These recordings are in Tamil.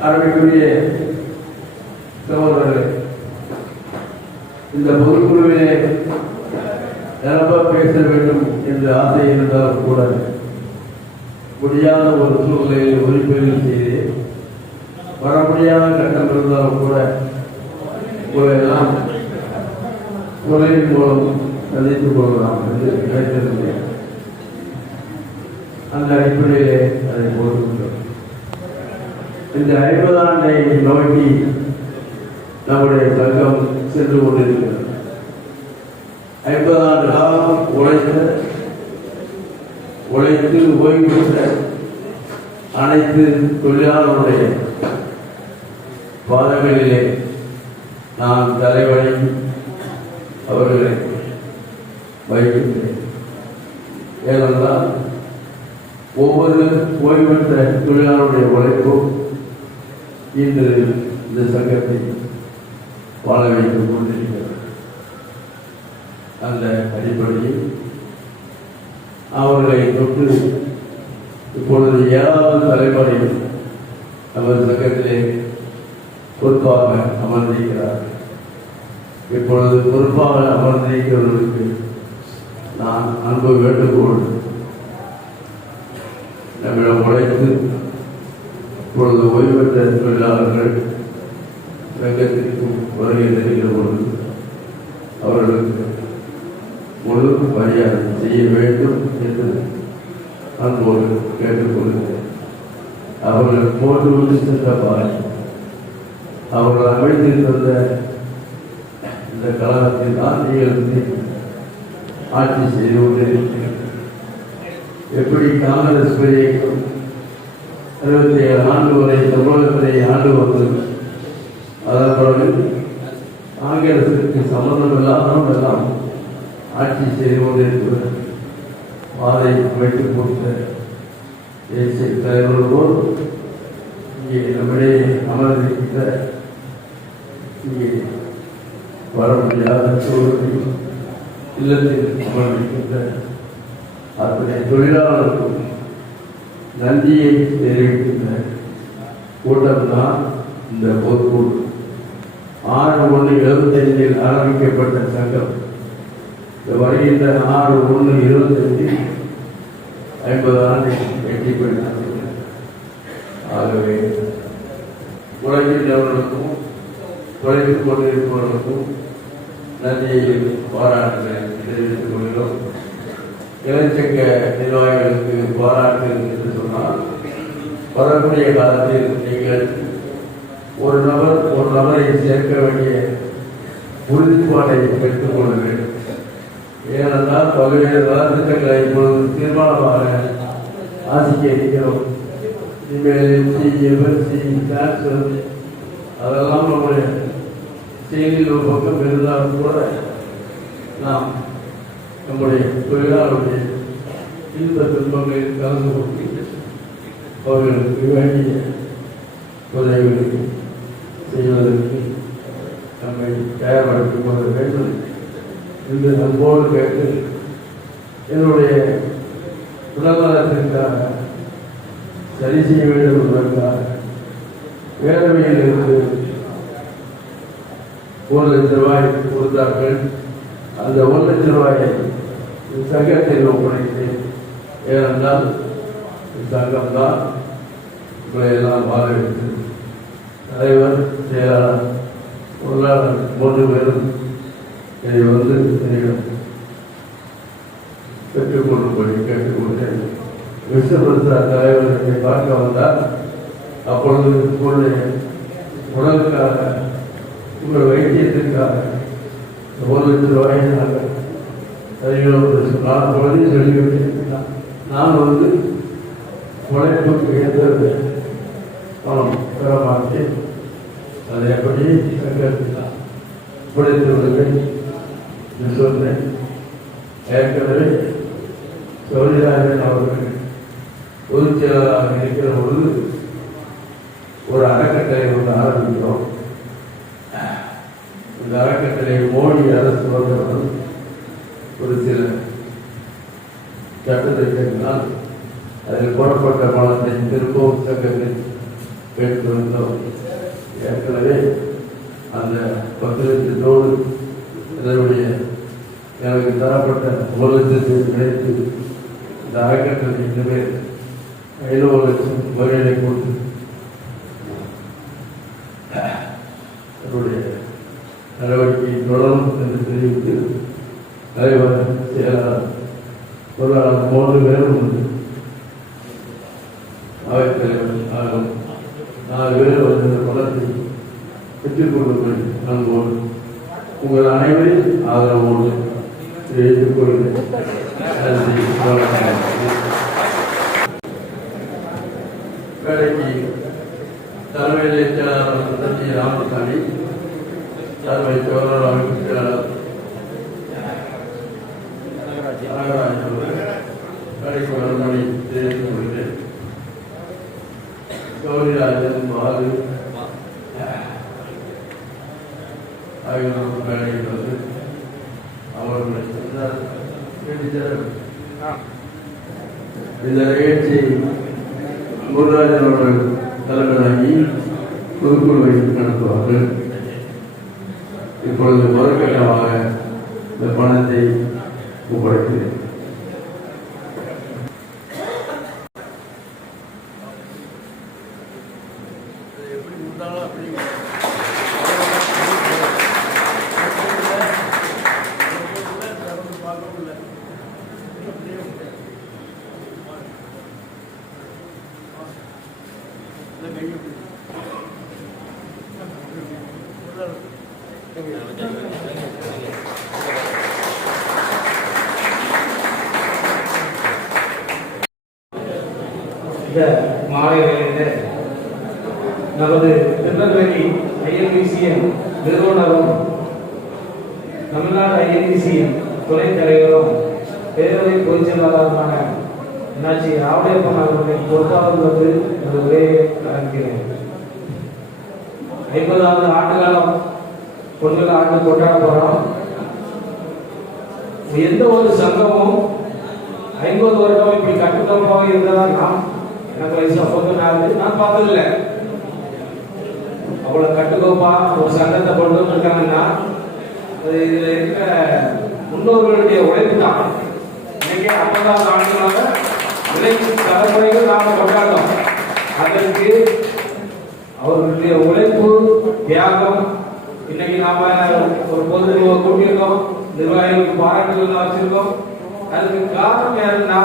அருமைக்குரிய சகோதரர்களே இந்த பொதுக்குழுவிலே நிரம்ப பேச வேண்டும் என்ற ஆசை இருந்தாலும் கூட முடியாத ஒரு சூழ்நிலையில் ஒளிப்பதிவு செய்து வர முடியாத கட்டம் இருந்தாலும் கூட உங்களை குறையின் மூலம் சந்தித்துக் கொள்ளலாம் என்று நினைத்திருந்தேன். அந்த அடிப்படையிலே அதை போட்டுள்ளோம் இந்த ஐம்பதாண்டை நோக்கி நம்முடைய சங்கம் சென்று கொண்டிருக்கிறது. ஐம்பதாண்டு காலம் உழைத்த உழைத்து ஓய்வு பெற்ற அனைத்து தொழிலாளருடைய பாதங்களிலே நான் தலைவணங்கி அவர்களை வைக்கின்றேன். ஏனென்றால் ஒவ்வொரு ஓய்வு பெற்ற தொழிலாளருடைய உழைப்பும் இன்று இந்த சங்கத்தை வாழ வைத்துக் கொண்டிருக்கிறது. அந்த அடிப்படையில் அவர்களை தொட்டு இப்பொழுது ஏழாவது தலைமுறை நமது சங்கத்திலே பொறுப்பாக அமர்ந்திருக்கிறார். இப்பொழுது பொறுப்பாக அமர்ந்திருக்கிறவர்களுக்கு நான் அன்பு வேண்டுகோள். நம்மிடம் உழைத்து இப்பொழுது ஓய்வு பெற்ற தொழிலாளர்கள் சங்கத்திற்கும் வருகை தருகிற பொழுது அவர்களுக்கு முழு மரியாதை செய்ய வேண்டும் என்று அன்போடு கேட்டுக்கொள்கிறேன். அவர்கள் போட்டு சென்ற பாய் அவர்கள் அமைத்திருந்த இந்த கழகத்தில் தான் நீங்கள் ஆட்சி செய்து கொண்டிருக்கிறீர்கள் எப்படி காங்கிரஸ் இயக்கம் அறுபத்தி ஏழு ஆண்டு வரை தமிழகத்தை ஆண்டு வந்தது. அதன் பிறகு காங்கிரசுக்கு சம்பந்தம் இல்லாதவங்க எல்லாம் ஆட்சி செய்து கொண்டிருக்கிறது. பாதை அமைத்து கொடுத்த தேசிய தலைவர்கள் போல் இங்கே நம்மிடையே அமர்ந்திருக்கிற இங்கே வர முடியாத சூழலில் இல்லத்தில் அமர்ந்திருக்கின்ற அத்தனை தொழிலாளர்களுக்கும் நன்றியை தெரிவிக்கின்ற கூட்டம்தான் இந்த பொதுக்கூட்டம் ஆறு ஒன்று எழுபத்தைந்தில் ஆரம்பிக்கப்பட்ட சங்கம். இந்த வருகின்ற ஆறு ஒன்று இருபத்தஞ்சில் ஐம்பது ஆண்டு வெற்றி பெற்றது ஆகவே உழைக்கின்றவர்களுக்கும் உழைத்துக் கொண்டிருப்பவர்களுக்கும் நன்றியை பாராட்டுகிறேன். தெரிவித்துக் கொள்கிறோம். இளைச்சங்க நிர்வாகிகளுக்கு பாராட்டு என்று சொன்னால் வரக்கூடிய காலத்தில் நீங்கள் ஒரு நபர் ஒரு நபரை சேர்க்க வேண்டிய உறுதிப்பாட்டை பெற்றுக் கொள்ள வேண்டும். ஏனென்றால் பல்வேறு நலத்திட்டங்களை இப்பொழுது தீர்மானமாக ஆசிக்க இருக்கிறோம். இமெயில் எம்சி எம்எல்சி டிரான்ஸ்ஃபர் அதெல்லாம் நம்முடைய செய்தியில் ஒரு பக்கம் இருந்தாலும் கூட நாம் நம்முடைய தொழிலாளருடைய இன்ப துன்பங்களில் கலந்து கொண்டு அவர்களுக்கு வேண்டிய உதவிகளை செய்வதற்கு நம்மை தயார்படுத்திக் கொள்ள வேண்டும் என்று அன்போடு கேட்டு என்னுடைய உடல்நலத்திற்காக சரி செய்ய வேண்டும் என்பதற்காக வேதமையில் இருந்து ஒரு லட்ச ரூபாய் கொடுத்தார்கள். அந்த ஒரு லட்ச ரூபாயை சங்கத்தில் ஒப்படைத்தேன் ஏனென்றால் சங்கம் தான் உங்களை எல்லாம் வாழ தலைவர் செயலாளர் பொருளாளர் மூன்று பேரும் இதை வந்து என்னிடம் பெற்றுக்கொள்ளும்படி கேட்டுக்கொண்டேன் விஸ்வபிரசா தலைவர் என்னை பார்க்க வந்தார். அப்பொழுது உங்களுடைய உடலுக்காக உங்கள் வைத்தியத்திற்காக ஒரு லட்சம் ரூபாயை நாங்கள் தருகிறோம் என்று சொன்னால் உடனே சொல்லிவிட்டேன் நான் வந்து உழைப்புக்கு எந்த பணம் பெற மாட்டேன் அதை எப்படி சங்கத்தில் உடைத்து விடுவேன் சொன்னேன் ஏற்கனவே சௌரிராஜன் அவர்கள் பொதுச்செயலாளராக இருக்கிற பொழுது ஒரு அறக்கட்டளை ஒன்று ஆரம்பிக்கிறோம் இந்த அறக்கட்டளை மோடி அரசு வந்தவுடன் ஒரு சில சட்டத்திட்டங்களால் அதில் போடப்பட்ட பணத்தை திரும்பவும் சங்கத்தில் கேட்டு வந்தோம் ஏற்கனவே அந்த பத்திரத்தினோடு இதனுடைய எனக்கு தரப்பட்ட ஒரு லட்சத்தை கிடைத்து இந்த அறக்கட்டளை இனிமே ஐநூறு லட்சம் முறையினை கொடுத்து என்னுடைய நடவடிக்கை தொடரும் என்று தெரிவித்து தலைவர் செயலாளர் பொருளாளர் மூன்று பேரும் உண்டு அவைத்தலைவர் ஆகும் நாலு பேர் வந்து இந்த படத்தை பெற்றுக் கொள்ளுங்கள் அன்போடு உங்கள் அனைவரின் ஆதரவோடு ஏற்றுக்கொள்கிறேன் நன்றி வணக்கம் வேலைக்கு தலைமை செயலாளர் சத்ய ராமசாமி தலைமை செயலாளர் அமைப்பு செயலாளர் நாகராஜ் அவர்கள் வேலைக்கு கௌரிராஜன் ஆகியோர் அவர்களை சொன்னார் இந்த நிகழ்ச்சி குருராஜன் அவர்கள் பொதுக்குழுவை நடத்துவார்கள். இப்பொழுது முதற்கட்டமாக இந்த பணத்தை ஒப்படைக்கிறேன் இந்த மாலை வேளையிலே நமது திருநெல்வேலி ஐஎன்பிசிஎம் நிறுவனரும் தமிழ்நாடு ஐஎன்பிசிஎம் துணைத் தலைவரும் பேரவை பொதுச் செயலாளருமான என்னாச்சு ஆவடையப்பன் அவர்களின் பொறுப்பாளர் வந்து இந்த உரையை ஆரம்பிக்கிறேன் ஐம்பதாவது ஆண்டுகாலம் பொங்கல் ஆண்டு கொண்டாட போறோம். எந்த ஒரு சங்கமும் ஐம்பது வருடம் இப்படி கட்டுக்கோப்பாக இருந்ததா நான் எனக்கு வயசு ஐம்பது நாலு நான் பார்த்ததில்ல. அவ்வளவு கட்டுக்கோப்பா ஒரு சங்கத்தை கொண்டு வந்திருக்காங்கன்னா அது இதுல இருக்கிற முன்னோர்களுடைய உழைப்பு தான். இன்னைக்கு ஐம்பதாவது ஆண்டுகளாக உழைப்பு தலைமுறைகள் நாம கொண்டாடும் அதற்கு அவர்களுடைய உழைப்பு தியாகம் இன்னைக்கு நாம ஒரு பொது கூட்டியிருக்கோம். நிர்வாகிகளுக்கு பாராட்டுகள் வச்சிருக்கோம். அதுக்கு காரணம் என்னன்னா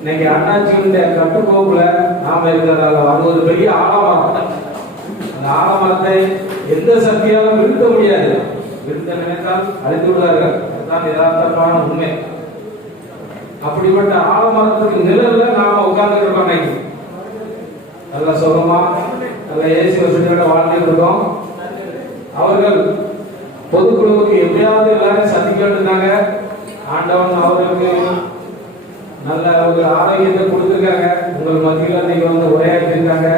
இன்னைக்கு அண்ணாச்சியுடைய கட்டுக்கோப்புல நாம இருக்கிறதால அது ஒரு பெரிய ஆலமரம் அந்த ஆலமரத்தை எந்த சக்தியாலும் விழுத்த முடியாது. வீழ்த்த நினைத்தால் அழித்து விடுவார்கள் அதுதான் யதார்த்தமான உண்மை. அப்படிப்பட்ட ஆலமரத்துக்கு நிழல்ல நாம உட்கார்ந்து இருக்கோம் இன்னைக்கு. நல்ல சுகமா நல்ல ஏசி வசதியோட வாழ்ந்துட்டு இருக்கோம். அவர்கள் பொதுக்குழுவுக்கு எப்படியாவது எல்லாரும் சந்திக்க இருந்தாங்க. ஆண்டவன் அவர்களுக்கு நல்ல ஒரு ஆரோக்கியத்தை கொடுத்துருக்காங்க. உங்கள் மத்தியில் நீங்க வந்து உரையாற்றிருக்காங்க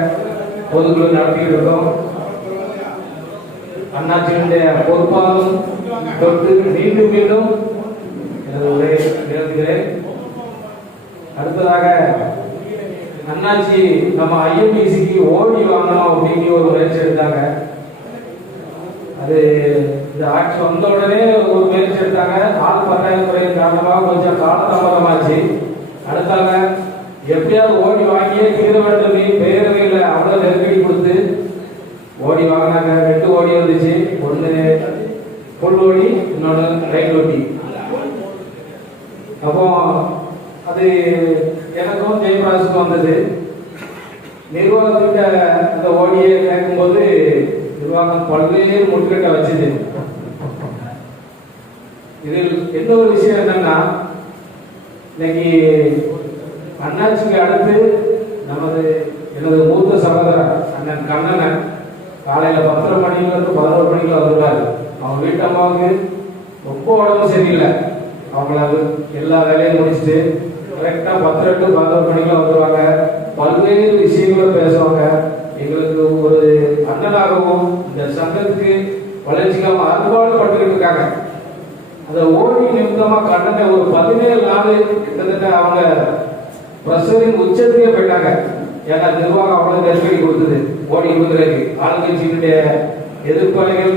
பொதுக்குழு நடத்திட்டு இருக்கோம். அண்ணாச்சியினுடைய பொறுப்பாலும் தொட்டு மீண்டும் மீண்டும் எனது உரையை நிறுத்துகிறேன் அடுத்ததாக அண்ணாச்சி நம்ம ஐஎம்பிசிக்கு ஓடி வாங்கணும் அப்படின்னு ஒரு முயற்சி எடுத்தாங்க. அது இந்த ஆட்சி வந்த உடனே ஒரு முயற்சி எடுத்தாங்க. ஆள் பற்றாக்குறையின் காரணமாக கொஞ்சம் காலதாமதமாச்சு. அடுத்தாங்க எப்படியாவது ஓடி வாங்கியே தீர வேண்டும் நீ பேரவையில் அவ்வளவு நெருக்கடி கொடுத்து ஓடி வாங்கினாங்க. ரெண்டு ஓடி வந்துச்சு. ஒன்று புல் ஓடி இன்னொன்று ரயில் ஓட்டி. அப்போ அது எனக்கும் ஜெயபிராஜுக்கும் வந்தது. நிர்வாகத்திட்ட அந்த ஓடியை கேட்கும்போது நிர்வாகம் பல்வேறு முட்டுக்கட்டை வச்சது. இதில் என்ன ஒரு விஷயம் என்னன்னா இன்னைக்கு அண்ணாச்சிக்கு அடுத்து நமது எனது மூத்த சகோதரர் அண்ணன் கண்ணனன் காலையில பத்தரை மணில இருந்து பதினோரு மணிக்கு வருவார் அவங்க வீட்டு அம்மாவுக்கு ரொம்ப உடம்பு சரியில்லை. அவங்கள எல்லா வேலையும் முடிச்சுட்டு கரெக்டா பத்தரை டு பதினோரு மணிக்கு வந்துருவாங்க. பல்வேறு விஷயங்களை பேசுவாங்க. எங்களுக்கு ஒரு அண்ணனாகவும் இந்த சங்கத்துக்கு வளர்ச்சிக்காக அன்பாடு பட்டுக்கிட்டு இருக்காங்க. அந்த ஓடி நிமித்தமா கண்ணனை ஒரு பதினேழு நாள் கிட்டத்தட்ட அவங்க பிரஷரின் உச்சத்துக்கே போயிட்டாங்க. ஏன்னா நிர்வாகம் அவ்வளவு நெருக்கடி கொடுத்தது. ஓடி குதிரைக்கு. ஆளுங்கட்சியினுடைய எதிர்ப்பாளிகள்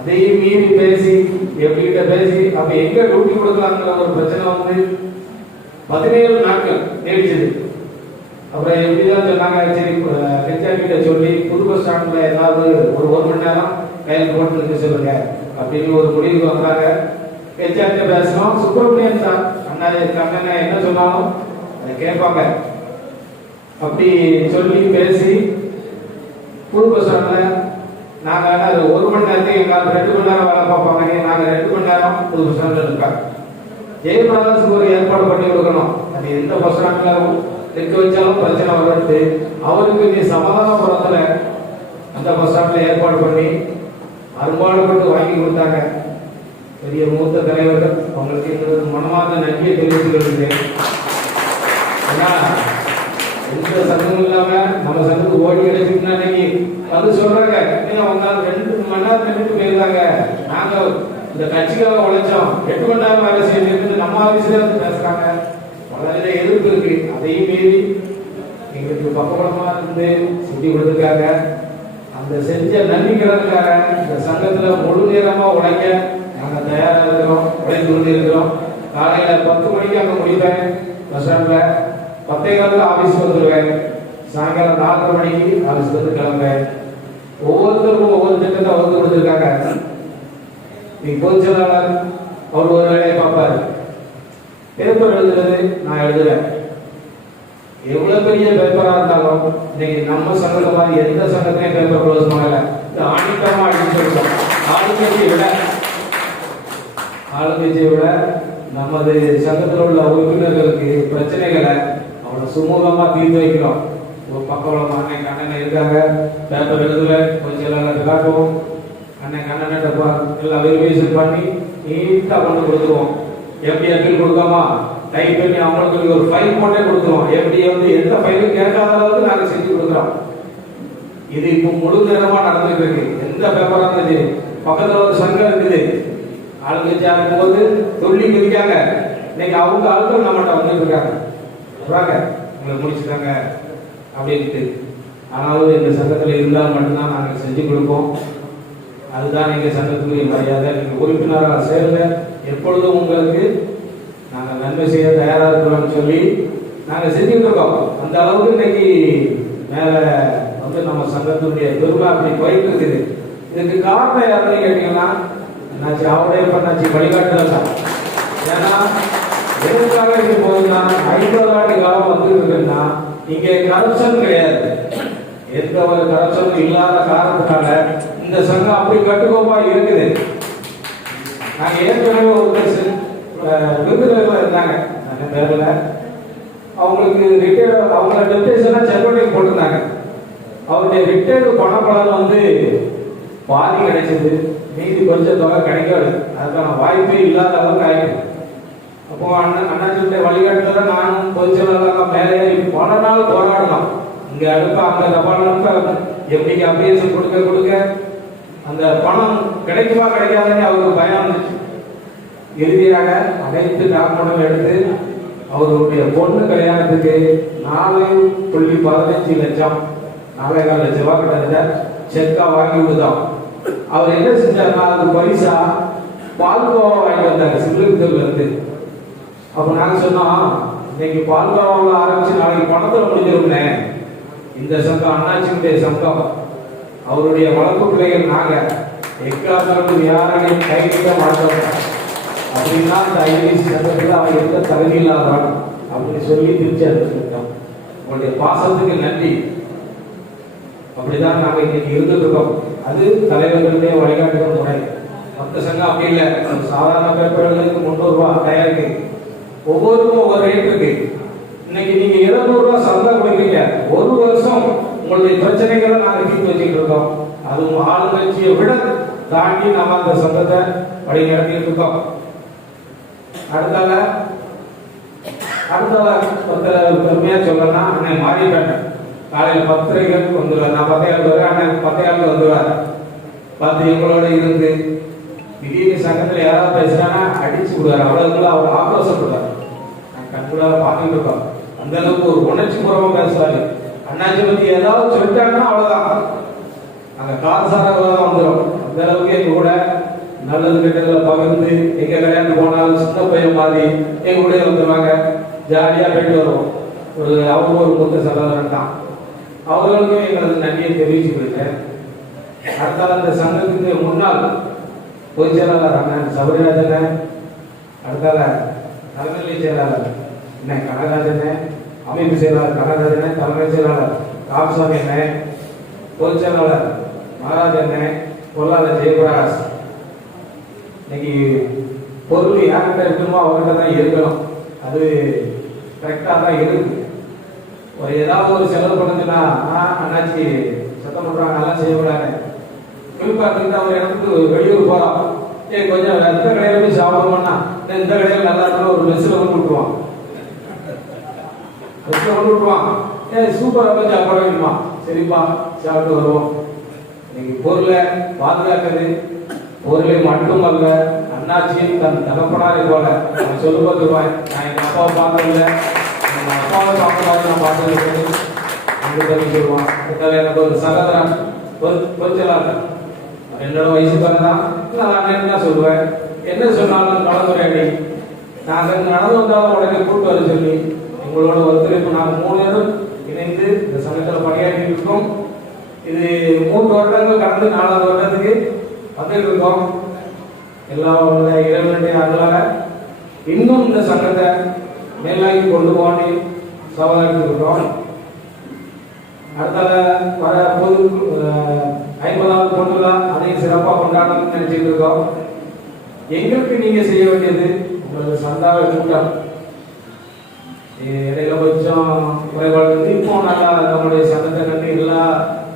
அதையும் மீறி பேசி எப்படிகிட்ட பேசி அப்ப எங்க டியூட்டி கொடுக்கலாங்கிற ஒரு பிரச்சனை வந்து பதினேழு நாட்கள் நீடிச்சது. அப்புறம் எப்படிதான் சொன்னாங்க சரி கெச்சாமிட்ட சொல்லி புது பஸ் ஸ்டாண்ட்ல ஏதாவது ஒரு ஒரு மணி நேரம் கையில் போட்டு இருக்க சொல்லுங்க அப்படின்னு ஒரு முடிவுக்கு வந்தாங்க. கெச்சாமிட்ட பேசணும் சுப்பிரமணியன் சார் அண்ணா அண்ணன் என்ன சொன்னாலும் அதை கேட்பாங்க. அப்படி சொல்லி பேசி புது பஸ் ஸ்டாண்ட்ல நாங்க அது ஒரு மணி நேரத்துக்கு எங்களால் ரெண்டு மணி நேரம் வேலை பார்ப்பாங்க. நாங்க ரெண்டு மணி நேரம் புது பஸ் ஸ்டாண்ட்ல இருக்காங்க. ஜெயபிரகாசுக்கு ஒரு ஏற்பாடு பண்ணி கொடுக்கணும். அது எந்த பஸ் ஸ்டாண்ட்ல நிற்க வச்சாலும் பிரச்சனை வர்றது அவருக்கு நீ சமாதானபுரத்துல அந்த பஸ் ஸ்டாண்ட்ல ஏற்பாடு பண்ணி அரும்பாடுபட்டு வாங்கி கொடுத்தாங்க. பெரிய மூத்த தலைவர்கள் அவங்களுக்கு எங்களது மனமார்ந்த நன்றியை தெரிவித்துக் கொள்கிறேன் ஏன்னா எந்த சங்கமும் இல்லாம நம்ம சங்கத்துக்கு ஓடி கிடைச்சிருந்தா இன்னைக்கு வந்து சொல்றாங்க. நீங்க அவங்க ரெண்டு மணி நேரம் நின்றுட்டு போயிருந்தாங்க. நாங்க இந்த கட்சிக்காக உழைச்சோம். எட்டு மணி நேரம் வேலை செய்யறது நம்ம ஆபீஸ்ல வந்து பேசுறாங்க. வளர எதிர்ப்பு இருக்கு. அதையும் மீறி எங்களுக்கு பக்கபலமா இருந்து செஞ்சு கொடுத்துருக்காங்க. அந்த செஞ்ச நன்றிக்கிறதுக்காக இந்த சங்கத்துல முழு நேரமா உழைக்க நாங்க தயாரா இருக்கிறோம். உழைத்து கொண்டு இருக்கிறோம். காலையில பத்து மணிக்கு அங்க முடிப்பேன். பஸ் ஸ்டாண்ட்ல பத்தே காலத்துல ஆபீஸ் வந்துருவேன். சாயங்காலம் நாலரை மணிக்கு ஆபீஸ் வந்து கிளம்புவேன். ஒவ்வொருத்தருக்கும் ஒவ்வொரு திட்டத்தை வந்து கொடுத்துருக்காங்க. நீ பொதுச் செயலாளர் அவர் ஒரு வேலையை பார்ப்பார். பேப்பர் எழுதுறது நான் எழுதுறேன். எவ்வளவு பெரிய பேப்பரா இருந்தாலும் இன்னைக்கு நம்ம சங்கத்தை மாதிரி எந்த சங்கத்திலையும் பேப்பர் க்ளோஸ் பண்ணல. இது ஆணித்தரமா அப்படின்னு சொல்றோம். ஆளுங்கட்சியை விட ஆளுங்கட்சியை விட நமது சங்கத்தில் உள்ள உறுப்பினர்களுக்கு பிரச்சனைகளை அவ்வளவு சுமூகமா தீர்த்து வைக்கிறோம். ஒரு உள்ள அண்ணன் கண்ணன் இருக்காங்க. பேப்பர் எழுதுல கொஞ்சம் எல்லாம் காட்டுவோம் அண்ணன் கண்ணன் எல்லாம் வெரிஃபிகேஷன் பண்ணி நீட்டாக கொண்டு கொடுத்துருவோம். எப்படி அப்பீல் கொடுக்காமா டைப் பண்ணி அவங்களுக்கு ஒரு ஃபைல் போட்டே கொடுத்துருவோம். எப்படி வந்து எந்த ஃபைலும் கேட்காத அளவுக்கு நாங்கள் செஞ்சு கொடுக்குறோம். இது இப்போ முழு நேரமாக நடந்துட்டு இருக்கு. எந்த பேப்பராக இருந்தது பக்கத்துல ஒரு சங்கம் இருக்குது. ஆளுங்கட்சியா இருக்கும்போது துள்ளி குதிக்காங்க. இன்னைக்கு அவங்க ஆளுக்கும் நம்மகிட்ட வந்துட்டு இருக்காங்க. வராங்க உங்களை முடிச்சுட்டாங்க அப்படின்ட்டு. ஆனாலும் இந்த சங்கத்துல இருந்தால் மட்டும்தான் நாங்கள் செஞ்சு கொடுப்போம். அதுதான் நீங்கள் சங்கத்துக்குரிய மரியாதை. நீங்கள் உறுப்பினராக சேர்ந்த எப்பொழுதும் உங்களுக்கு நாங்கள் நன்மை செய்ய தயாராக இருக்கிறோம்னு சொல்லி நாங்கள் செஞ்சுட்டு இருக்கோம். அந்த அளவுக்கு இன்னைக்கு மேலே வந்து நம்ம சங்கத்தினுடைய பெருமை அப்படி போயிட்டு இருக்குது. இதுக்கு காரணம் யாருன்னு கேட்டீங்கன்னா என்னாச்சு? அவருடைய பண்ணாச்சு வழிகாட்டுதல் தான். ஏன்னா எதுக்காக இது போகுதுன்னா ஐம்பது ஆண்டு காலம் வந்து இருக்குன்னா இங்கே கரப்ஷன் கிடையாது. எந்த ஒரு கரப்ஷனும் இல்லாத காரணத்தினால இந்த சங்கம் அப்படி கட்டுக்கோப்பா இருக்குது. நாங்க ஏற்கனவே ஒரு விருதுநகர்ல இருந்தாங்க. அந்த பேர்ல. அவங்களுக்கு ரிட்டையர் அவங்கள டெப்டேஷனா சென்னைக்கு போட்டிருந்தாங்க. அவருடைய ரிட்டையர்டு பணப்பலன் வந்து பாதி கிடைச்சது. மீதி கொஞ்சம் தொகை கிடைக்காது. அதுக்கான வாய்ப்பே இல்லாத அளவுக்கு ஆயிடுச்சு. அப்போ அண்ணன் அண்ணாச்சியுடைய வழிகாட்டுல நானும் பொதுச்செயலாளர் மேலே பல நாள் போராடலாம். இங்க அடுப்ப அங்க தபால் அனுப்ப எப்படிக்கு அப்ளிகேஷன் கொடுக்க கொடுக்க அந்த பணம் கிடைக்குமா கிடைக்காதுன்னு அவருக்கு பயம் வந்துச்சு. இறுதியாக அனைத்து டாக்குமெண்டும் எடுத்து அவருடைய பொண்ணு கல்யாணத்துக்கு நாலு புள்ளி பதினஞ்சு லட்சம் நாலே கால் லட்சம் ரூபாய் கிட்டத்தட்ட செக்கா வாங்கி விடுதான். அவர் என்ன செஞ்சாருன்னா அதுக்கு பரிசா பால்கோவா வாங்கி வந்தாங்க சிறுத்தூர்ல இருந்து. அப்ப நாங்க சொன்னோம் இன்னைக்கு பால்கோவாவில் ஆரம்பிச்சு நாளைக்கு பணத்துல முடிஞ்சிருந்தேன் இந்த சங்கம் அண்ணாச்சியுடைய சங்கம். அவருடைய வளர்ப்பு பிள்ளைகள் நாங்க எக்காரணம் யாரையும் கைவிட மாட்டோம். அப்படின்னா அந்த ஐபிசி சட்டத்தில் அவன் எந்த தகுதி இல்லாதவன் அப்படின்னு சொல்லி திருச்சி அனுப்பிச்சிருக்கோம் உங்களுடைய பாசத்துக்கு நன்றி. அப்படிதான் நாங்க இன்னைக்கு இருந்துருக்கோம் அது தலைவர்களுடைய வழிகாட்டுதல் முறை. மற்ற சங்கம் அப்படி இல்லை. சாதாரண பேப்பர்களுக்கு முந்நூறு ரூபாய் தயாரிக்கு ஒவ்வொருக்கும் ஒவ்வொரு ரேட் இருக்கு. இன்னைக்கு நீங்க இருநூறு ரூபா சந்தா கொடுக்குறீங்க. ஒரு வருஷம் உங்களுடைய பிரச்சனைகளை நாங்கள் தீர்த்து வச்சுட்டு இருக்கோம் அதுவும் ஆளுங்கட்சியை விட தாண்டி நம்ம அந்த சங்கத்தை வழி நடத்திட்டு இருக்கோம் அடுத்தால அடுத்தால ஒருத்தர் பெருமையா சொல்லணும்னா அன்னை மாறிப்பேன் காலையில் பத்திரிகைக்கு வந்துடுவார் நான் பத்தையாளுக்கு வருவேன் அண்ணன் பத்தையாளுக்கு வந்துடுவார் பார்த்து எங்களோட இருந்து திடீர்னு சங்கத்துல யாராவது பேசுறாங்கன்னா அடிச்சு விடுவார். அவ்வளவுக்குள்ள அவர் ஆக்ரோஷப்படுவார். நான் கண்கூடாக பார்த்துட்டு இருக்கோம். அந்த அளவுக்கு ஒரு உணர்ச்சி பூர்வமாக பேசுவாரு அண்ணாச்சி பத்தி ஏதாவது சொல்லிட்டாங்கன்னா அவ்வளவுதான். அந்த காசார வந்துடும் அந்த அளவுக்கு எங்க கூட நல்லது கெட்டதுல பகிர்ந்து எங்க கல்யாணம் போனாலும் சின்ன பையன் மாதிரி எங்க கூட வந்துருவாங்க. ஜாலியா போயிட்டு வருவோம். ஒரு அவங்க ஒரு மூத்த சகோதரன் தான். அவர்களுக்கும் எங்களது நன்றியை தெரிவிச்சுக்கிறேன். அடுத்தால் அந்த சங்கத்துக்கு முன்னால் பொதுச் செயலாளர் அண்ணன் சபரிராஜன் அடுத்தால நலநிலை செயலாளர் என்ன கனகராஜன் அமைப்பு செயலாளர் கனகராஜன் தலைமை செயலாளர் ராமசாமி அண்ணன் பொதுச் செயலாளர் மகாராஜ் அண்ணன் பொருளாளர் ஜெயபிரகாஷ். இன்னைக்கு பொருள் யார்கிட்ட இருக்கணுமோ அவர்கிட்ட தான் இருக்கணும் அது கரெக்டாக தான் இருக்கு. ஒரு ஏதாவது ஒரு செலவு பண்ணுதுன்னா ஆ அண்ணாச்சி சத்தம் பண்றாங்க அதெல்லாம் செய்யக்கூடாது. குறிப்பாக இருந்துட்டு அவர் இடத்துக்கு வெளியூர் போறோம் ஏ கொஞ்சம் எந்த கடையில போய் சாப்பிடுவோம்னா இந்த கடையில் நல்லா இருக்கும் ஒரு மெஸ்ஸில் வந்து விட்டுருவான் மெஸ்ஸில் கொண்டு விட்டுருவான் ஏ சூப்பராக போய் சாப்பாடு வேணுமா சரிப்பா சாப்பிட்டு வருவோம். இன்னைக்கு பொருளை பாதுகாக்கிறது பொருளை மட்டுமல்ல அண்ணாச்சியும் தன் தகப்பனாரை போல. நான் சொல்லும்போது ரூபாய் நான் எங்கள் அப்பாவை பார்த்ததில்ல எங்கள் அப்பாவை பார்த்ததாக நான் பார்த்தது என்று சொல்லி சொல்லுவான். அடுத்தது எனக்கு ஒரு சகோதரன் ஒரு பொருச்சலாளர் என்னோட வயசுக்காக தான் நான் அண்ணன் தான் சொல்லுவேன்? என்ன சொன்னாலும் கலந்துரையாடி நாங்கள் நடந்து வந்தாலும் உடனே கூட்டு வர சொல்லி உங்களோட ஒத்துழைப்பு நாங்கள் மூணு பேரும் இணைந்து இந்த சங்கத்தில் பணியாற்றி இருக்கோம். இது மூன்று வருடங்கள் கடந்து நாலாவது வருடத்துக்கு வந்துட்டு இருக்கோம் எல்லா இறைவனுடைய அருளாக இன்னும் இந்த சங்கத்தை மேலாக்கி கொண்டு போகி சவாலாக இருக்கிறோம். அடுத்த வர பொது ஐம்பதாவது பொண்ணுலா அதையும் சிறப்பாக கொண்டாடணும்னு நினைச்சிட்டு இருக்கோம். எங்களுக்கு நீங்க செய்ய வேண்டியது உங்களுக்கு சந்தாவை கூட்டம். இடையில கொஞ்சம் குறைபாடு இருந்து இப்போ நல்லா நம்மளுடைய சங்கத்தை கண்டு எல்லா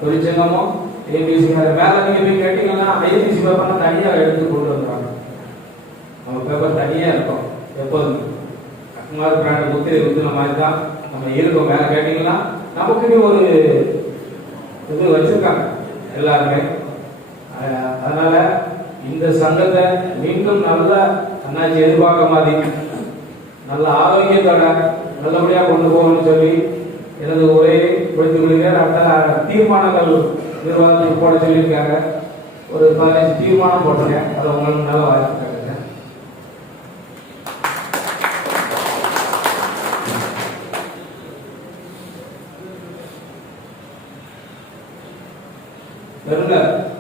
தொழிற்சங்கமும் ஏபிசி வேலை நீங்க போய் கேட்டீங்கன்னா ஐபிசி பேப்பர் தனியா எடுத்து கொண்டு வந்துடுறாங்க நம்ம பேப்பர் தனியா இருக்கும். எப்போதும். குமார் பிராண்ட் முத்திரை குத்துன மாதிரி தான் நம்ம இருக்கோம். வேலை கேட்டீங்கன்னா நமக்குன்னு ஒரு இது வச்சிருக்காங்க எல்லாருமே. அதனால இந்த சங்கத்தை மீண்டும் நல்ல அண்ணாச்சி எதிர்பார்க்க மாதிரி நல்ல ஆரோக்கியத்தோட நல்லபடியா கொண்டு போகணும்னு சொல்லி எனது உரையை முடித்துக் கொள்கிறேன் அடுத்த தீர்மானங்கள் நிர்வாகத்துக்கு போட சொல்லியிருக்காங்க. ஒரு பதினஞ்சு தீர்மானம் போட்டிருக்கேன். அதை உங்களுக்கு நல்ல வாய்ப்பு கிடைக்கிறேன்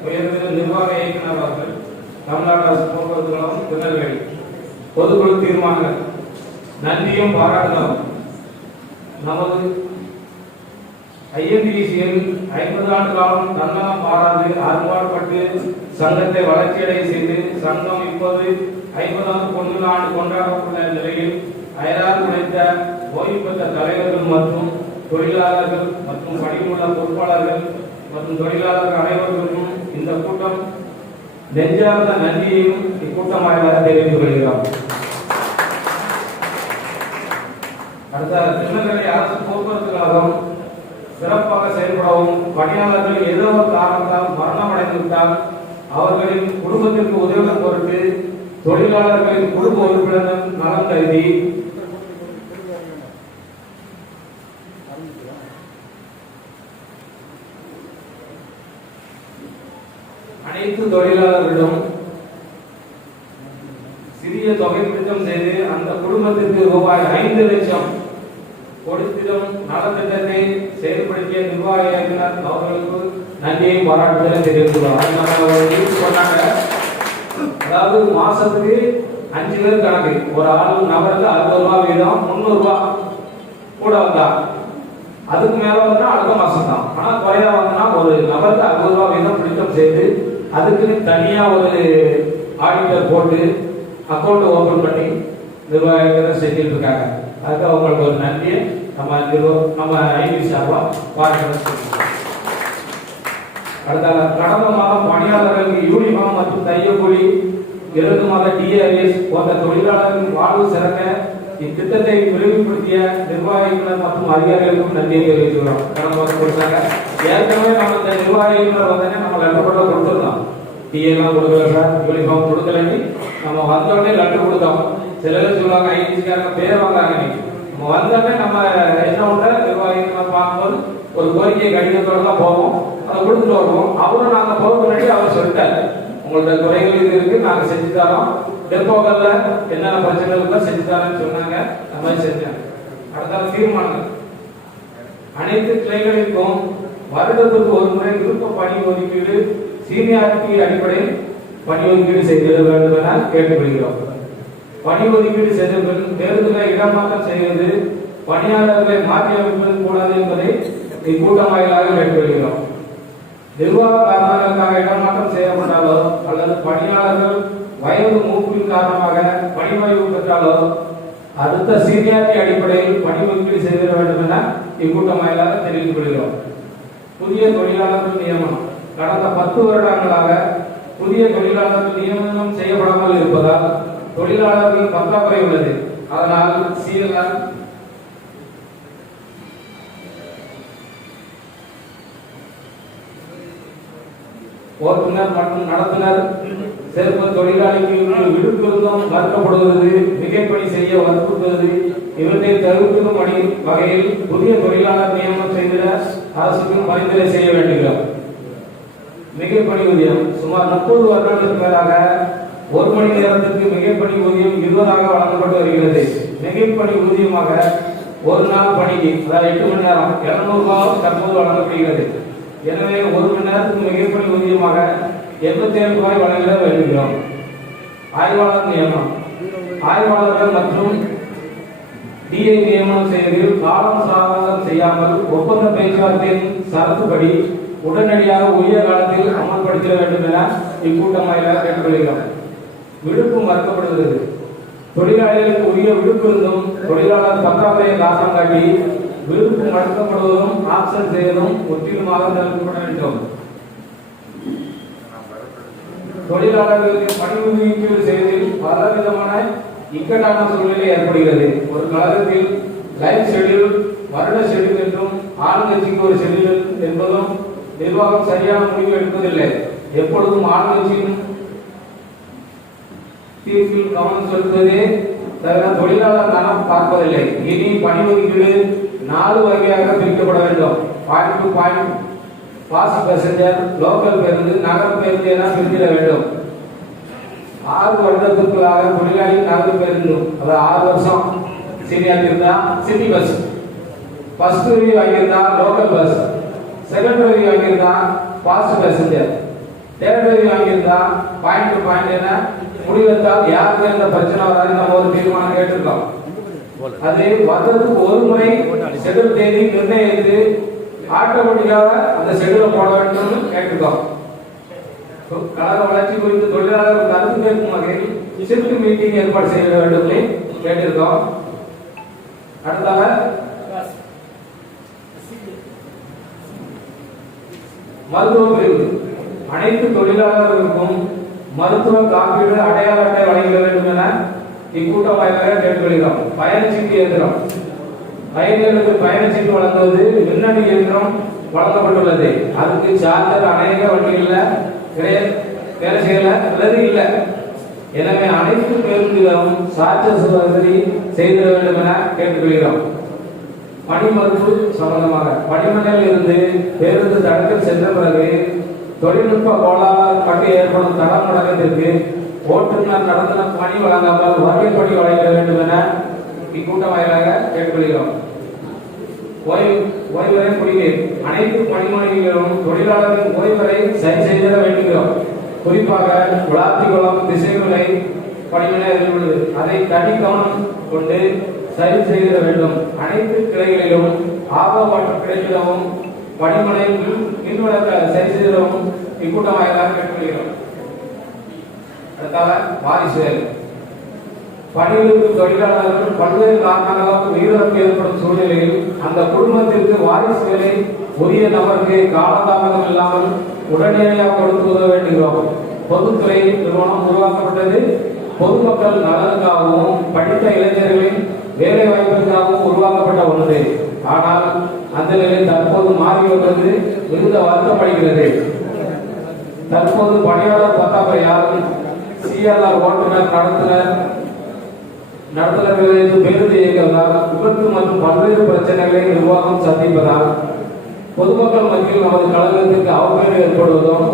உயர்ந்த நிர்வாக இயக்குனர் அவர்கள் தமிழ்நாடு அரசு போக்குவரத்து கழகம் திருநெல்வேலி பொதுக்குழு தீர்மானங்கள். நன்றியும் பாராட்டுதலும் நமது ஐஎன்டிசியில் ஐம்பது ஆண்டு காலம் தன்னலம் மாறாது அரும்பாடுபட்டு சங்கத்தை வளர்ச்சியடைய செய்து சங்கம் இப்போது ஐம்பதாவது பொன்னில் ஆண்டு கொண்டாடப்பட்ட நிலையில் அயராது உழைத்த ஓய்வு பெற்ற தலைவர்கள் மற்றும் தொழிலாளர்கள் மற்றும் பணியுள்ள பொறுப்பாளர்கள் மற்றும் தொழிலாளர்கள் அனைவருக்கும் இந்த கூட்டம் நெஞ்சார்ந்த நன்றியையும் இக்கூட்டமாக தெரிவித்துக் கொள்கிறோம். அந்த திருநெல்வேலி அரசு போக்குவரத்து கழகம் சிறப்பாக செயல்படவும் பணியாளர்கள் ஏதோ ஒரு காரணத்தால் மரணம் அடைந்துவிட்டால் அவர்களின் குடும்பத்திற்கு உதவுவதன் பொருட்டு தொழிலாளர்களின் குடும்ப உறுப்பினர்கள் நலன் கருதி அனைத்து தொழிலாளர்களிடம் சிறிய தொகை திட்டம் செய்து அந்த குடும்பத்திற்கு ரூபாய் ஐந்து லட்சம் கொடுத்திடும் நலத்திட்டத்தை செயல்படுத்திய நிர்வாக இயக்குனர் அவர்களுக்கு நன்றியை பாராட்டுதலை தெரிவித்துள்ளோம். சொன்னாங்க. அதாவது மாசத்துக்கு அஞ்சு பேர் கணக்கு. ஒரு ஆள் நபருக்கு அறுபது ரூபா வீதம் முந்நூறு ரூபா கூட வந்தா. அதுக்கு மேல வந்தா அடுத்த மாசம் தான். ஆனா குறையா வந்தா ஒரு நபருக்கு அறுபது ரூபா வீதம் பிடித்தம் செய்து அதுக்குன்னு தனியா ஒரு ஆடிட்டர் போட்டு அக்கௌண்ட் ஓபன் பண்ணி நிர்வாகத்தை செஞ்சுட்டு இருக்காங்க. அதுக்கு அவங்களுக்கு ஒரு நன்றியை நம்ம நிர்வ நம்ம ஐபி சார்பா வாழ்க்கை அடுத்த கடந்த மாதம் பணியாளர்களுக்கு யூனிஃபார்ம் மற்றும் தையக்கூலி இரண்டு மாத டிஏஎஸ் போன்ற தொழிலாளர்களின் வாழ்வு சிறக்க இத்திட்டத்தை விரிவுபடுத்திய நிர்வாகிகள் மற்றும் அதிகாரிகளுக்கும் நன்றியை தெரிவித்துக்கிறோம். கடந்த மாதம் கொடுத்தாங்க. ஏற்கனவே நம்ம இந்த நிர்வாகிகள் வந்தோடனே நம்ம லெட்டர் கொடுத்துருந்தோம். டிஏலாம் எல்லாம் கொடுக்கல சார் யூனிஃபார்ம் கொடுக்கலன்னு. நம்ம வந்தோடனே லெட்டர் கொடுத்தோம். சில பேர் சொல்லுவாங்க ஐடிசிக்காரங்க பேர் வாங்காங்க இன்னைக்கு. நம்ம வந்தோடனே நம்ம என்ன உண்ட நிர்வாகிகளை பார்க்கும்போது ஒரு கோரிக்கை கடிதத்தோட தான் போவோம். அதை கொடுத்துட்டு வருவோம். அவரும் நாங்க போக முன்னாடி அவர் சொல்லிட்டார். உங்களோட குறைகள் இது இருக்கு நாங்க செஞ்சு தரோம். டெப்போக்கல்ல என்னென்ன பிரச்சனை இருக்கோ செஞ்சு தரேன்னு சொன்னாங்க. அந்த மாதிரி செஞ்சாங்க. அடுத்தால தீர்மானம் அனைத்து கிளைகளுக்கும் வருடத்துக்கு ஒரு முறை விருப்ப பணி ஒதுக்கீடு சீனியாரிட்டி அடிப்படையில் பணி ஒதுக்கீடு செய்திட வேண்டும் என கேட்டுக்கொள்கிறோம். பணி ஒதுக்கீடு செய்த பிறகு தேர்தலை இடமாற்றம் செய்வது பணியாளர்களை மாற்றி அமைப்பது கூடாது என்பதை இக்கூட்டம் வாயிலாக மேற்கொள்கிறோம். நிர்வாக காரணங்களுக்காக இடமாற்றம் செய்யப்பட்டாலோ அல்லது பணியாளர்கள் வயது மூப்பின் காரணமாக பணிவாய்வு பெற்றாலோ அடுத்த சீனியாரிட்டி அடிப்படையில் பணி ஒதுக்கீடு செய்திட வேண்டும் என இக்கூட்டம் வாயிலாக தெரிவித்துக் கொள்கிறோம். புதிய தொழிலாளர்கள் நியமனம். கடந்த பத்து வருடங்களாக புதிய தொழிலாளர்கள் நியமனம் செய்யப்படாமல் இருப்பதால் தொழிலாளர்கள் பற்றாக்குறை உள்ளது. அதனால் சிஎல்ஆர் ஓட்டுநர் மற்றும் நடத்துனர் சிறப்பு தொழிலாளிகளுக்கு விடுப்பிருந்தும் மறுக்கப்படுவது மிகைப்பணி செய்ய வற்புறுத்துவது இவற்றை தவிர்க்கும் பணி வகையில் புதிய தொழிலாளர் நியமனம் செய்திட அரசுக்கு பரிந்துரை செய்ய வேண்டுகிறோம். மிகைப்பணி ஊதியம் சுமார் முப்பது வருடங்களுக்கு மேலாக ஒரு மணி நேரத்திற்கு மிகைப்பணி ஊதியம் இருபதாக வழங்கப்பட்டு வருகிறது. மிகைப்பணி ஊதியமாக ஒரு நாள் பணிக்கு அதாவது எட்டு மணி நேரம் இருநூறு ரூபாய் தற்போது வழங்கப்படுகிறது. எனவே ஒரு மணி நேரத்துக்கு மிகைப்பணி ஊதியமாக எண்பத்தி ஏழு ரூபாய் வழங்கிட வேண்டுகிறோம் ஆய்வாளர் நியமனம். ஆய்வாளர்கள் மற்றும் டிஐ நியமனம் செய்வதில் காலம் சாதகம் செய்யாமல் ஒப்பந்த பேச்சுவார்த்தையின் சரத்துப்படி உடனடியாக உரிய காலத்தில் அமல்படுத்திட வேண்டும் என இக்கூட்டமாக கேட்டுக்கொள்கிறோம் விடுப்பு மறுக்கப்படுகிறது. தொழிலாளிகளுக்கு உரிய விடுப்பு இருந்தும் தொழிலாளர் பற்றாக்குறையை காரணம் காட்டி விடுப்பு மறுக்கப்படுவதும் ஆப்சன் செய்வதும் முற்றிலுமாக தவிர்க்கப்பட வேண்டும். தொழிலாளர்களுக்கு பணி ஒதுக்கீடு செய்வதில் பல விதமான இக்கட்டான சூழ்நிலை ஏற்படுகிறது. ஒரு கழகத்தில் லைஃப் ஷெடியூல் வருட ஷெடியூல் என்றும் ஆளுங்கட்சிக்கு ஒரு ஷெடியூல் என்பதும் நிர்வாகம் சரியான முடிவு எடுப்பதில்லை. எப்பொழுதும் ஆளுங்கட்சியின் தீர்ப்பில் கவனம் செலுத்துவதே தவிர தொழிலாளர் நலம் பார்ப்பதில்லை. இனி பணி ஒதுக்கீடு நாலு வகையாக பிரிக்கப்பட வேண்டும். Point to point pass passenger local பேருந்து நகர பேருந்து என பிரித்திட வேண்டும். ஆறு வருடத்திற்குள்ளாக தொழிலாளி நகர பேருந்து அதாவது ஆறு வருஷம் சிட்டியாக இருந்தா சிட்டி பஸ் ஃபர்ஸ்ட் வரி வாங்கியிருந்தா லோக்கல் பஸ் செகண்ட் வரி வாங்கியிருந்தா பாஸ்ட் பேசஞ்சர் தேர்ட் வரி வாங்கியிருந்தா பாயிண்ட் டு பாயிண்ட் என்ன முடிவெடுத்தால் யாருக்கு எந்த பிரச்சனை வராது நம்ம ஒரு தீர்மானம் கேட்டிருக்கோம். அது வருடத்துக்கு ஒரு முறை ஷெட்யூல் தேதி நிர்ணயித்து ஆட்டோமேட்டிக்காக அந்த ஷெட்யூலை போட வேண்டும் கேட்டிருக்கோம். கழக வளர்ச்சி குறித்து தொழிலாளர் கருத்து கேட்கும் வகையில் ஷிஃப்ட் மீட்டிங் ஏற்பாடு செய்ய வேண்டும் கேட்டிருக்கோம். அடுத்தாக மருத்துவ பிரிவு. அனைத்து தொழிலாளர்களுக்கும் மருத்துவ காப்பீடு அடையாள அட்டை வழங்கிட வேண்டும் என இக்கூட்டம் வாயிலாக கேட்டுக்கொள்கிறோம். பயணச்சீட்டு இயந்திரம். பயணிகளுக்கு பயணச்சீட்டு வழங்குவது மின்னணு இயந்திரம் வழங்கப்பட்டுள்ளது. அதுக்கு சார்ஜர் அநேக வண்டிகள்ல கிடையாது வேலை செய்யல அல்லது இல்லை. எனவே அனைத்து பேருந்துகளும் சார்ஜர் வசதி செய்திட வேண்டும் என கேட்டுக்கொள்கிறோம். பணி சம்பந்தமாக. பனிமலையில் இருந்து பேருந்து தடத்தில் சென்ற பிறகு தொழில்நுட்ப கோளாறு பட்டு ஏற்படும் தடம் முடக்கத்திற்கு ஓட்டுநர் நடத்தின பணி வழங்காமல் வரையப்படி வழங்க வேண்டும் என இக்கூட்டம் வாயிலாக கேட்டுக்கொள்கிறோம் ஓய்வுரை குடிநீர் அனைத்து பணிமனைகளும் தொழிலாளர்களின் ஓய்வறை சரி செய்திட வேண்டுகிறோம். குறிப்பாக விளாத்திக்குளம் திசைவிலை பணிமனை உள்ளது அதை தனி கவனம் கொண்டு சரி செய்திட வேண்டும். அனைத்து கிளைகளிலும் ஆப மற்றும் கிடைக்கிடவும் பணிமனை மின் மின்வளத்தை சரி செய்திடவும் இக்கூட்டம் வாயிலாக கேட்டுக்கொள்கிறோம். அடுத்தால வாரிசு பணிகளுக்கு தொழிலாளர்கள் பல்வேறு காரணங்களால் உயிரிழப்பு ஏற்படும் சூழ்நிலையில் அந்த குடும்பத்திற்கு வாரிசு வேலை உரிய நபருக்கு காலதாமதம் இல்லாமல் உடனடியாக கொடுத்து உதவ வேண்டுகிறோம். பொதுத்துறை நிறுவனம் உருவாக்கப்பட்டது. பொதுமக்கள் நலனுக்காகவும் படித்த இளைஞர்களின் வேலை வாய்ப்பிற்காகவும் உருவாக்கப்பட்ட ஒன்று. ஆனால் அந்த நிலை தற்போது மாறி வருவது மிகுந்த வருத்தப்படுகிறது. தற்போது பணியாளர் பற்றாக்குறையால் சிஆர்ஆர் ஓட்டுநர் நடத்துனர் நடத்துனர்களுக்கு பேருந்து இயக்குவதால் விபத்து மற்றும் பல்வேறு பிரச்சனைகளை நிர்வாகம் சந்திப்பதால் பொதுமக்கள் மத்தியில் நமது கழகத்திற்கு அவப்பெயர் ஏற்படுவதும்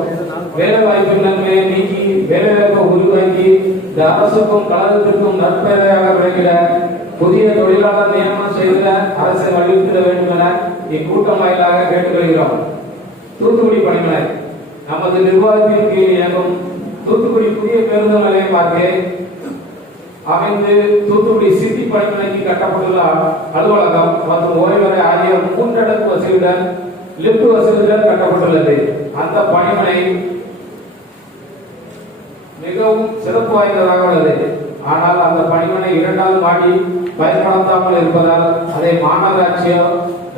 வேலை வாய்ப்பு நன்மையை நீக்கி வேலைவாய்ப்பை உருவாக்கி இந்த அரசுக்கும் கழகத்திற்கும் நற்பெயராக விளங்கிட புதிய தொழிலாளர் நியமனம் செய்த அரசை வலியுறுத்திட வேண்டும் என இக்கூட்டம் வாயிலாக கேட்டுக்கொள்கிறோம். தூத்துக்குடி பணிமனை நமது நிர்வாகத்தின் கீழ் இயங்கும் தூத்துக்குடி புதிய பேருந்து நிலையம் பார்க்க அமைந்து தூத்துக்குடி சிட்டி பணிமனைக்கு கட்டப்பட்டுள்ள அலுவலகம் மற்றும் ஓய்வறை ஆகிய மூன்றடுக்கு வசதியுடன் லிப்ட் வசதியுடன் கட்டப்பட்டுள்ளது. அந்த பணிமனை மிகவும் சிறப்பு வாய்ந்ததாக உள்ளது. ஆனால் அந்த பணிமனை இரண்டாவது மாடி பயன்படுத்தாமல் இருப்பதால் அதை மாநகராட்சியோ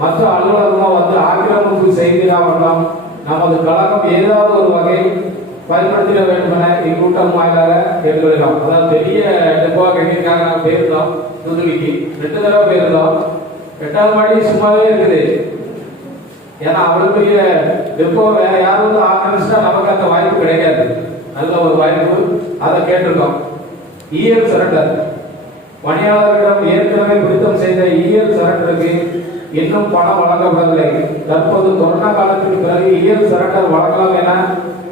மற்ற அலுவலகமோ வந்து ஆக்கிரமிப்பு செய்கிறாவெல்லாம் நமது கழகம் ஏதாவது ஒரு வகையில் பயன்படுத்திட வேண்டும் என இக்கூட்டம் வாயிலாக கேட்டுக்கொள்கிறோம். அதாவது பெரிய டெப்போவா கட்டியிருக்காங்க. நாங்கள் போயிருந்தோம் தூத்துக்குடிக்கு ரெண்டு தடவை போயிருந்தோம் எட்டாவது மாடி சும்மாவே இருக்குது. ஏன்னா அவ்வளவு பெரிய டெப்போ வேற யாரும் வந்து ஆரம்பிச்சுட்டா நமக்கு அந்த வாய்ப்பு கிடைக்காது. நல்ல ஒரு வாய்ப்பு. அதை கேட்டிருக்கோம். இஎல் சரண்டர் பணியாளர்களிடம் ஏற்கனவே பிடித்தம் செய்த இஎல் சரண்டருக்கு இன்னும் பணம் வழங்கப்படவில்லை. தற்போது கொரோனா காலத்திற்கு பிறகு இஎல் சரண்டர் வழங்கலாம் என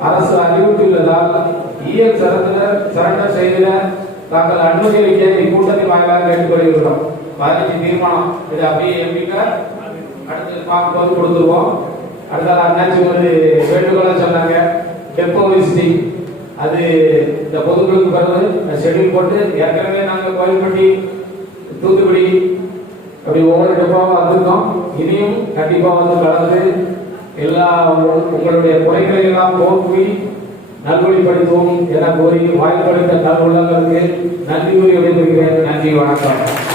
அரசு அறிவித்துள்ளதால் இஎல் சரண்டர் சரண்டர் செய்திட தாங்கள் அனுமதி அளிக்க இக்கூட்டத்தின் வாயிலாக கேட்டுக்கொள்கிறோம் பதினஞ்சு தீர்மானம். இது அப்படியே எம்பிக்க அடுத்து பார்க்கும்போது கொடுத்துருவோம். அடுத்தது அண்ணாச்சி ஒரு வேண்டுகோளை சொன்னாங்க. டெப்போ விசிட்டிங் அது இந்த பொதுக்குழுக்கு பிறகு ஷெட்யூல் போட்டு ஏற்கனவே நாங்கள் கோயில்பட்டி தூத்துக்குடி அப்படி ஒவ்வொரு டப்பாவும் வந்திருக்கோம். இனியும் கண்டிப்பாக வந்து கலந்து எல்லா உங்களுடைய குறைகளை எல்லாம் போக்கி நல்வழிப்படுத்துவோம் என கோரி வாய்ப்பு அளித்த நல் நன்றி கூறி விடைபெறுகிறேன். நன்றி வணக்கம்.